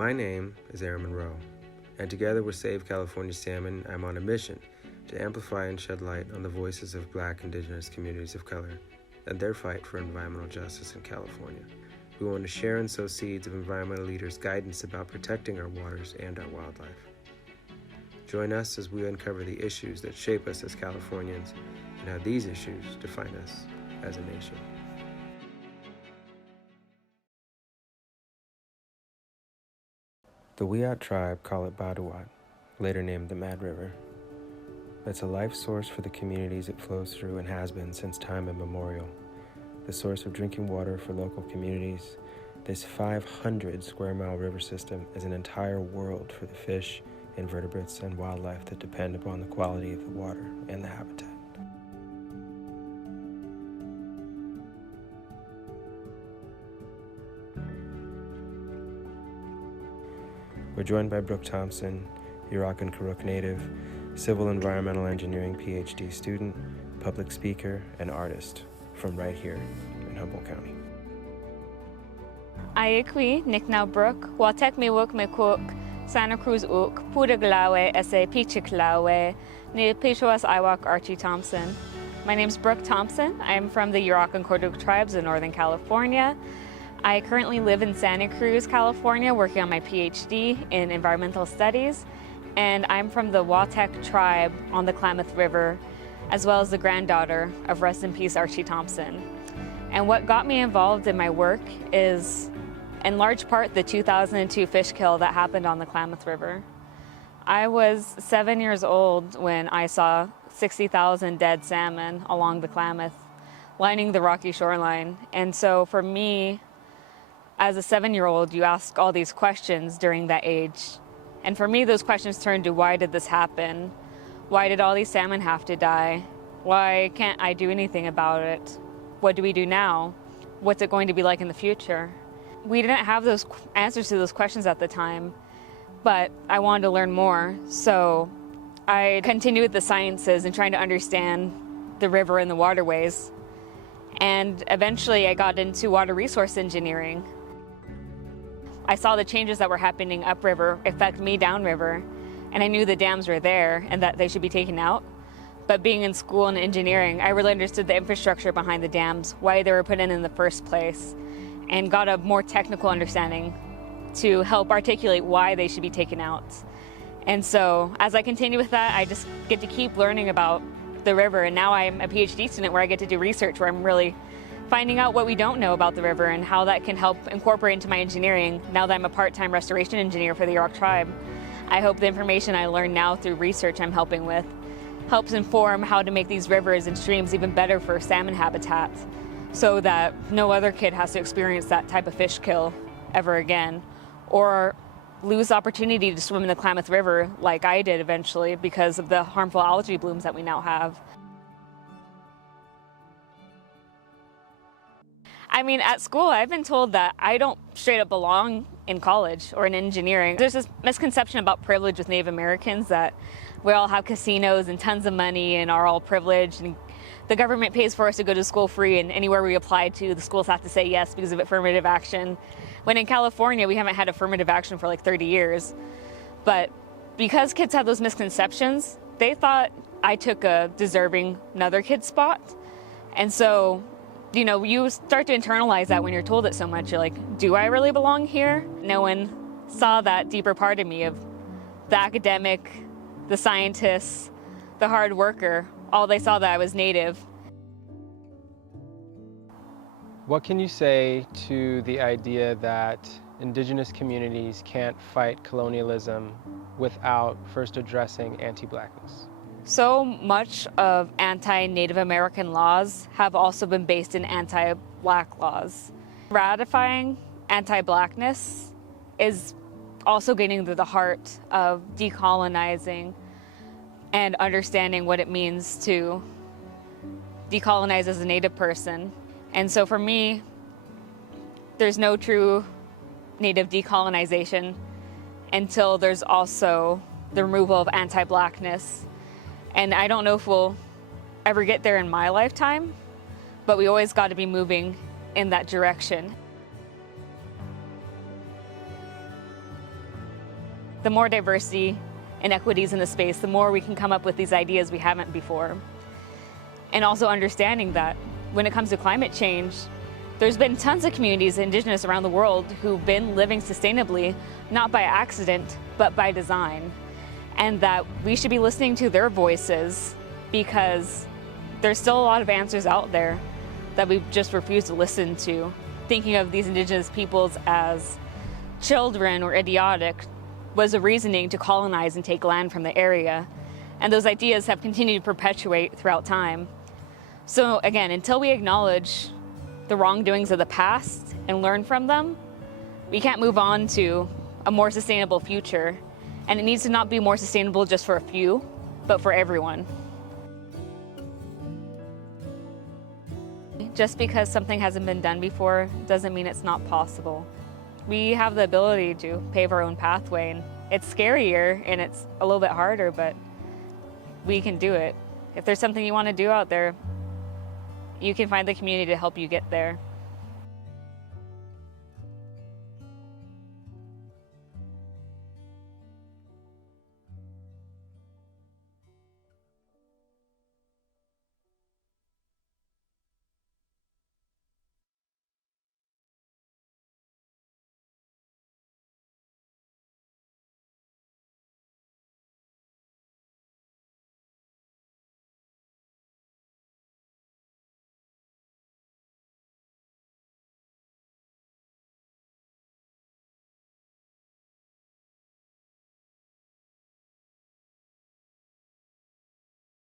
My name is Aerin Monroe, and together with Save California Salmon, I'm on a mission to amplify and shed light on the voices of Black Indigenous communities of color and their fight for environmental justice in California. We want to share and sow seeds of environmental leaders' guidance about protecting our waters and our wildlife. Join us as we uncover the issues that shape us as Californians and how these issues define us as a nation. The Wiyot tribe call it Baduat, later named the Mad River. It's a life source for the communities it flows through and has been since time immemorial. The source of drinking water for local communities, this 500 square mile river system is an entire world for the fish, invertebrates, and wildlife that depend upon the quality of the water and the habitat. We're joined by Brook Thompson, Yurok and Karuk native, civil environmental engineering PhD student, public speaker, and artist from right here in Humboldt County. Ayekwi Niknau Brook, Watek Miwok Mekuk, Santa Cruz Uk, Pudaglawe, Ese Pichiklawe, Ni Pishuas Iwak Archie Thompson. My name's Brook Thompson. I'm from the Yurok and Karuk tribes in Northern California. I currently live in Santa Cruz, California, working on my PhD in environmental studies, and I'm from the Watek tribe on the Klamath River, as well as the granddaughter of rest in peace Archie Thompson. And what got me involved in my work is, in large part, the 2002 fish kill that happened on the Klamath River. I was 7 years old when I saw 60,000 dead salmon along the Klamath, lining the rocky shoreline. And so for me, as a 7-year-old, you ask all these questions during that age. And for me, those questions turned to, why did this happen? Why did all these salmon have to die? Why can't I do anything about it? What do we do now? What's it going to be like in the future? We didn't have those answers to those questions at the time, but I wanted to learn more. So I continued with the sciences and trying to understand the river and the waterways. And eventually I got into water resource engineering. I saw the changes that were happening upriver affect me downriver, and I knew the dams were there and that they should be taken out. But being in school and engineering, I really understood the infrastructure behind the dams, why they were put in the first place, and got a more technical understanding to help articulate why they should be taken out. And so as I continue with that, I just get to keep learning about the river, and now I'm a PhD student where I get to do research where I'm really finding out what we don't know about the river and how that can help incorporate into my engineering now that I'm a part-time restoration engineer for the Yurok tribe. I hope the information I learn now through research I'm helping with helps inform how to make these rivers and streams even better for salmon habitat so that no other kid has to experience that type of fish kill ever again or lose the opportunity to swim in the Klamath River like I did eventually because of the harmful algae blooms that we now have. I mean, at school, I've been told that I don't straight up belong in college or in engineering. There's this misconception about privilege with Native Americans that we all have casinos and tons of money and are all privileged, and the government pays for us to go to school free, and anywhere we apply to, the schools have to say yes because of affirmative action. When in California, we haven't had affirmative action for like 30 years. But because kids have those misconceptions, they thought I took a deserving another kid's spot. And so, you know, you start to internalize that when you're told it so much. You're like, do I really belong here? No one saw that deeper part of me of the academic, the scientist, the hard worker. All they saw that I was Native. What can you say to the idea that Indigenous communities can't fight colonialism without first addressing anti-Blackness? So much of anti-Native American laws have also been based in anti-Black laws. Ratifying anti-Blackness is also getting to the heart of decolonizing and understanding what it means to decolonize as a Native person. And so for me, there's no true Native decolonization until there's also the removal of anti-Blackness. And I don't know if we'll ever get there in my lifetime, but we always got to be moving in that direction. the more diversity and equities in the space, the more we can come up with these ideas we haven't before. And also understanding that when it comes to climate change, there's been tons of communities, Indigenous around the world, who've been living sustainably, not by accident, but by design. And that we should be listening to their voices because there's still a lot of answers out there that we just refuse to listen to. Thinking of these Indigenous peoples as children or idiotic was a reasoning to colonize and take land from the area. And those ideas have continued to perpetuate throughout time. So again, until we acknowledge the wrongdoings of the past and learn from them, we can't move on to a more sustainable future. And it needs to not be more sustainable just for a few, but for everyone. Just because something hasn't been done before doesn't mean it's not possible. We have the ability to pave our own pathway, and it's scarier and it's a little bit harder, but we can do it. If there's something you want to do out there, you can find the community to help you get there.